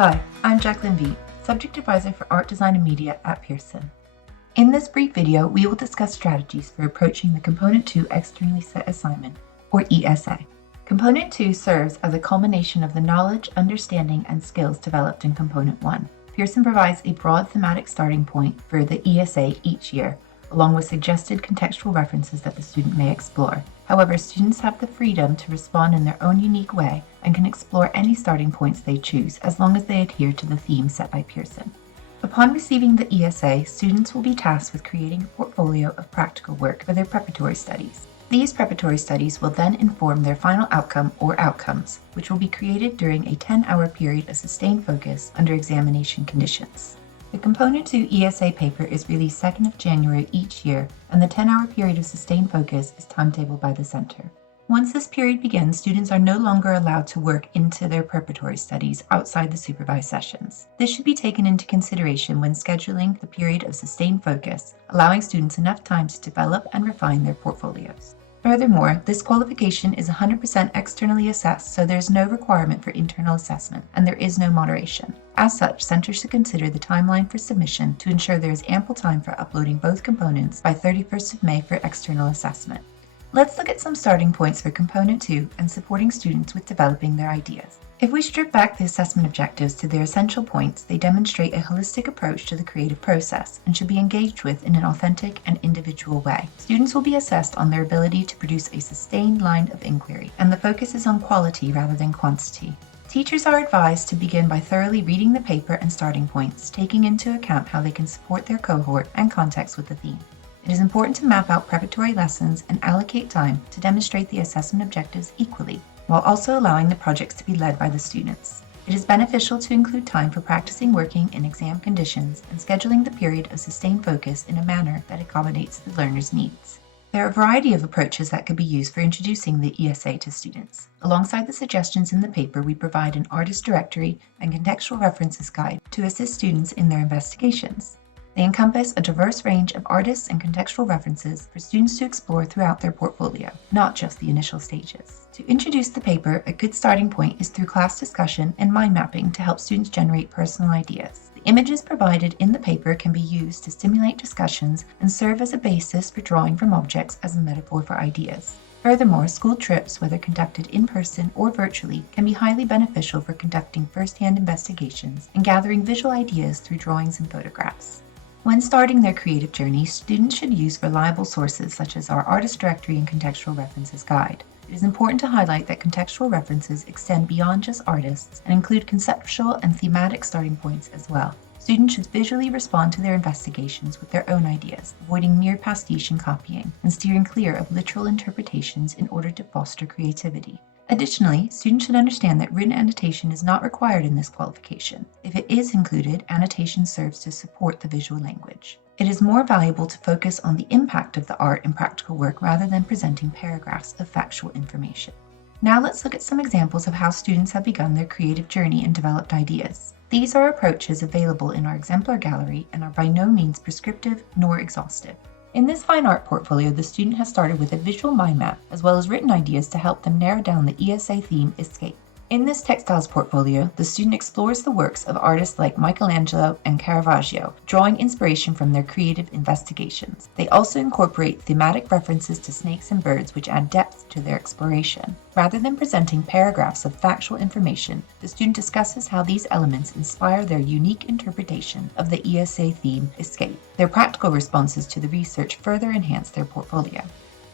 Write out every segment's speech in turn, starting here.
Hi, I'm Jacqueline Veet, Subject Advisor for Art, Design and Media at Pearson. In this brief video, we will discuss strategies for approaching the Component 2 Externally Set Assignment, or ESA. Component 2 serves as a culmination of the knowledge, understanding, and skills developed in Component 1. Pearson provides a broad thematic starting point for the ESA each year, along with suggested contextual references that the student may explore. However, students have the freedom to respond in their own unique way and can explore any starting points they choose as long as they adhere to the theme set by Pearson. Upon receiving the ESA, students will be tasked with creating a portfolio of practical work for their preparatory studies. These preparatory studies will then inform their final outcome or outcomes, which will be created during a 10-hour period of sustained focus under examination conditions. The Component 2 ESA paper is released 2nd of January each year, and the 10-hour period of sustained focus is timetabled by the center. Once this period begins, students are no longer allowed to work into their preparatory studies outside the supervised sessions. This should be taken into consideration when scheduling the period of sustained focus, allowing students enough time to develop and refine their portfolios. Furthermore, this qualification is 100% externally assessed, so there is no requirement for internal assessment, and there is no moderation. As such, centers should consider the timeline for submission to ensure there is ample time for uploading both components by 31st of May for external assessment. Let's look at some starting points for Component 2 and supporting students with developing their ideas. If we strip back the assessment objectives to their essential points, they demonstrate a holistic approach to the creative process and should be engaged with in an authentic and individual way. Students will be assessed on their ability to produce a sustained line of inquiry, and the focus is on quality rather than quantity. Teachers are advised to begin by thoroughly reading the paper and starting points, taking into account how they can support their cohort and context with the theme. It is important to map out preparatory lessons and allocate time to demonstrate the assessment objectives equally, while also allowing the projects to be led by the students. It is beneficial to include time for practicing working in exam conditions and scheduling the period of sustained focus in a manner that accommodates the learner's needs. There are a variety of approaches that could be used for introducing the ESA to students. Alongside the suggestions in the paper, we provide an artist directory and contextual references guide to assist students in their investigations. They encompass a diverse range of artists and contextual references for students to explore throughout their portfolio, not just the initial stages. To introduce the paper, a good starting point is through class discussion and mind mapping to help students generate personal ideas. The images provided in the paper can be used to stimulate discussions and serve as a basis for drawing from objects as a metaphor for ideas. Furthermore, school trips, whether conducted in person or virtually, can be highly beneficial for conducting first-hand investigations and gathering visual ideas through drawings and photographs. When starting their creative journey, students should use reliable sources such as our Artist Directory and Contextual References Guide. It is important to highlight that contextual references extend beyond just artists and include conceptual and thematic starting points as well. Students should visually respond to their investigations with their own ideas, avoiding mere pastiche and copying, and steering clear of literal interpretations in order to foster creativity. Additionally, students should understand that written annotation is not required in this qualification. If it is included, annotation serves to support the visual language. It is more valuable to focus on the impact of the art and practical work rather than presenting paragraphs of factual information. Now let's look at some examples of how students have begun their creative journey and developed ideas. These are approaches available in our exemplar gallery and are by no means prescriptive nor exhaustive. In this fine art portfolio, the student has started with a visual mind map as well as written ideas to help them narrow down the ESA theme Escape. In this textiles portfolio, the student explores the works of artists like Michelangelo and Caravaggio, drawing inspiration from their creative investigations. They also incorporate thematic references to snakes and birds which add depth to their exploration. Rather than presenting paragraphs of factual information, the student discusses how these elements inspire their unique interpretation of the ESA theme Escape. Their practical responses to the research further enhance their portfolio.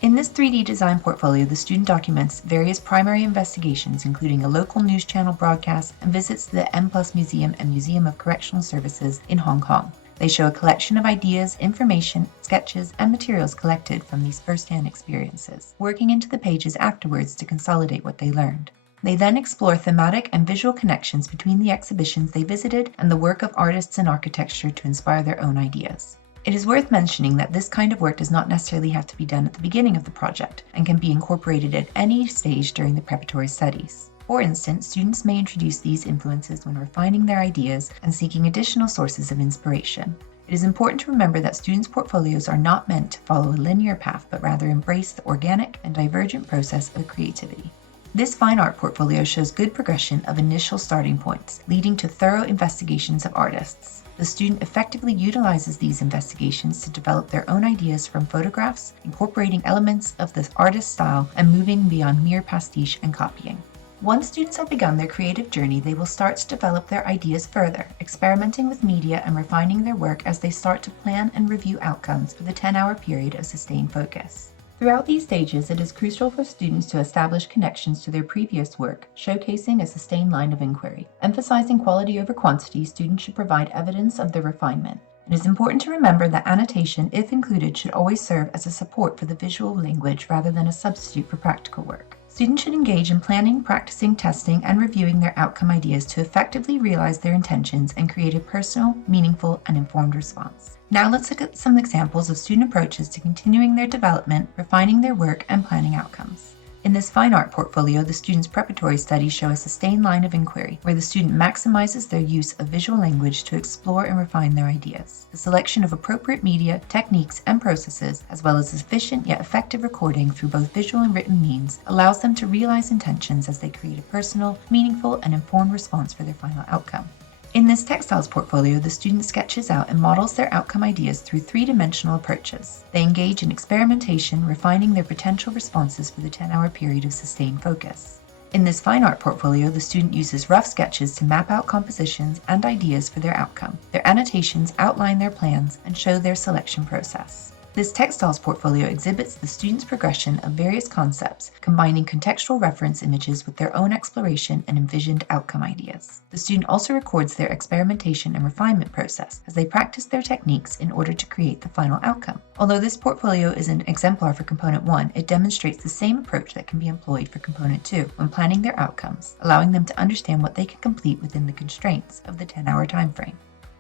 In this 3D design portfolio, the student documents various primary investigations, including a local news channel broadcast and visits to the M+ Museum and Museum of Correctional Services in Hong Kong. They show a collection of ideas, information, sketches, and materials collected from these first-hand experiences, working into the pages afterwards to consolidate what they learned. They then explore thematic and visual connections between the exhibitions they visited and the work of artists in architecture to inspire their own ideas. It is worth mentioning that this kind of work does not necessarily have to be done at the beginning of the project and can be incorporated at any stage during the preparatory studies. For instance, students may introduce these influences when refining their ideas and seeking additional sources of inspiration. It is important to remember that students' portfolios are not meant to follow a linear path, but rather embrace the organic and divergent process of creativity. This fine art portfolio shows good progression of initial starting points, leading to thorough investigations of artists. The student effectively utilizes these investigations to develop their own ideas from photographs, incorporating elements of the artist's style and moving beyond mere pastiche and copying. Once students have begun their creative journey, they will start to develop their ideas further, experimenting with media and refining their work as they start to plan and review outcomes for the 10-hour period of sustained focus. Throughout these stages, it is crucial for students to establish connections to their previous work, showcasing a sustained line of inquiry. Emphasizing quality over quantity, students should provide evidence of their refinement. It is important to remember that annotation, if included, should always serve as a support for the visual language rather than a substitute for practical work. Students should engage in planning, practicing, testing, and reviewing their outcome ideas to effectively realize their intentions and create a personal, meaningful, and informed response. Now let's look at some examples of student approaches to continuing their development, refining their work, and planning outcomes. In this fine art portfolio, the students' preparatory studies show a sustained line of inquiry, where the student maximizes their use of visual language to explore and refine their ideas. The selection of appropriate media, techniques, and processes, as well as efficient yet effective recording through both visual and written means, allows them to realize intentions as they create a personal, meaningful, and informed response for their final outcome. In this textiles portfolio, the student sketches out and models their outcome ideas through three-dimensional approaches. They engage in experimentation, refining their potential responses for the 10-hour period of sustained focus. In this fine art portfolio, the student uses rough sketches to map out compositions and ideas for their outcome. Their annotations outline their plans and show their selection process. This textiles portfolio exhibits the student's progression of various concepts, combining contextual reference images with their own exploration and envisioned outcome ideas. The student also records their experimentation and refinement process as they practice their techniques in order to create the final outcome. Although this portfolio is an exemplar for Component 1, it demonstrates the same approach that can be employed for Component 2 when planning their outcomes, allowing them to understand what they can complete within the constraints of the 10-hour time frame.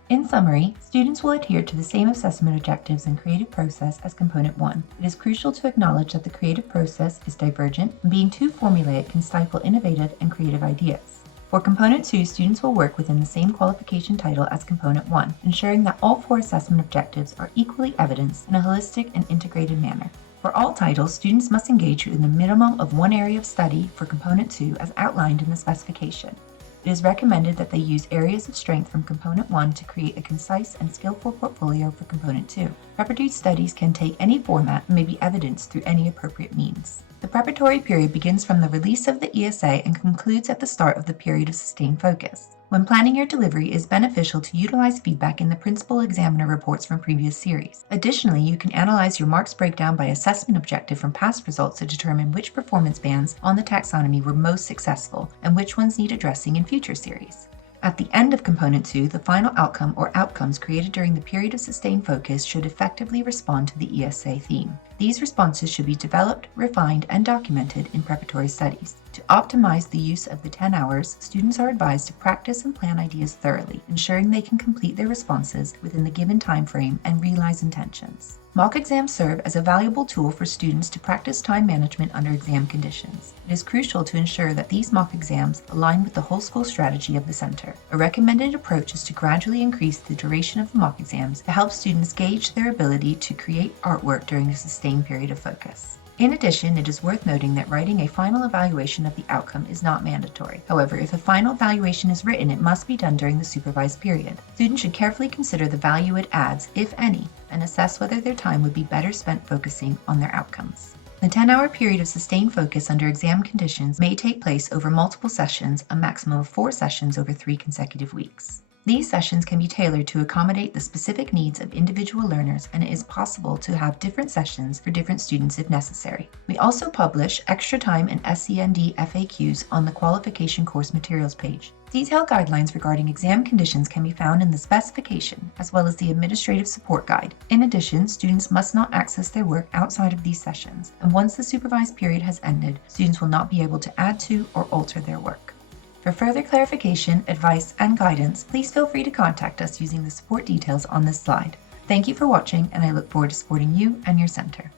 In summary, students will adhere to the same assessment objectives and creative process as Component 1. It is crucial to acknowledge that the creative process is divergent, and being too formulaic can stifle innovative and creative ideas. For Component 2, students will work within the same qualification title as Component 1, ensuring that all 4 assessment objectives are equally evidenced in a holistic and integrated manner. For all titles, students must engage in a minimum of 1 area of study for Component 2 as outlined in the specification. It is recommended that they use areas of strength from Component 1 to create a concise and skillful portfolio for Component 2. Preparatory studies can take any format and may be evidenced through any appropriate means. The preparatory period begins from the release of the ESA and concludes at the start of the period of sustained focus. When planning your delivery, it is beneficial to utilize feedback in the principal examiner reports from previous series. Additionally, you can analyze your marks breakdown by assessment objective from past results to determine which performance bands on the taxonomy were most successful and which ones need addressing in future series. At the end of Component 2, the final outcome or outcomes created during the period of sustained focus should effectively respond to the ESA theme. These responses should be developed, refined, and documented in preparatory studies. To optimize the use of the 10 hours, students are advised to practice and plan ideas thoroughly, ensuring they can complete their responses within the given time frame and realize intentions. Mock exams serve as a valuable tool for students to practice time management under exam conditions. It is crucial to ensure that these mock exams align with the whole school strategy of the center. A recommended approach is to gradually increase the duration of the mock exams to help students gauge their ability to create artwork during a sustained period of focus. In addition, it is worth noting that writing a final evaluation of the outcome is not mandatory. However, if a final evaluation is written, it must be done during the supervised period. Students should carefully consider the value it adds, if any, and assess whether their time would be better spent focusing on their outcomes. The 10-hour period of sustained focus under exam conditions may take place over multiple sessions, a maximum of 4 sessions over 3 consecutive weeks. These sessions can be tailored to accommodate the specific needs of individual learners, and it is possible to have different sessions for different students if necessary. We also publish extra time and SEND FAQs on the qualification course materials page. Detailed guidelines regarding exam conditions can be found in the specification, as well as the administrative support guide. In addition, students must not access their work outside of these sessions, and once the supervised period has ended, students will not be able to add to or alter their work. For further clarification, advice, and guidance, please feel free to contact us using the support details on this slide. Thank you for watching, and I look forward to supporting you and your center.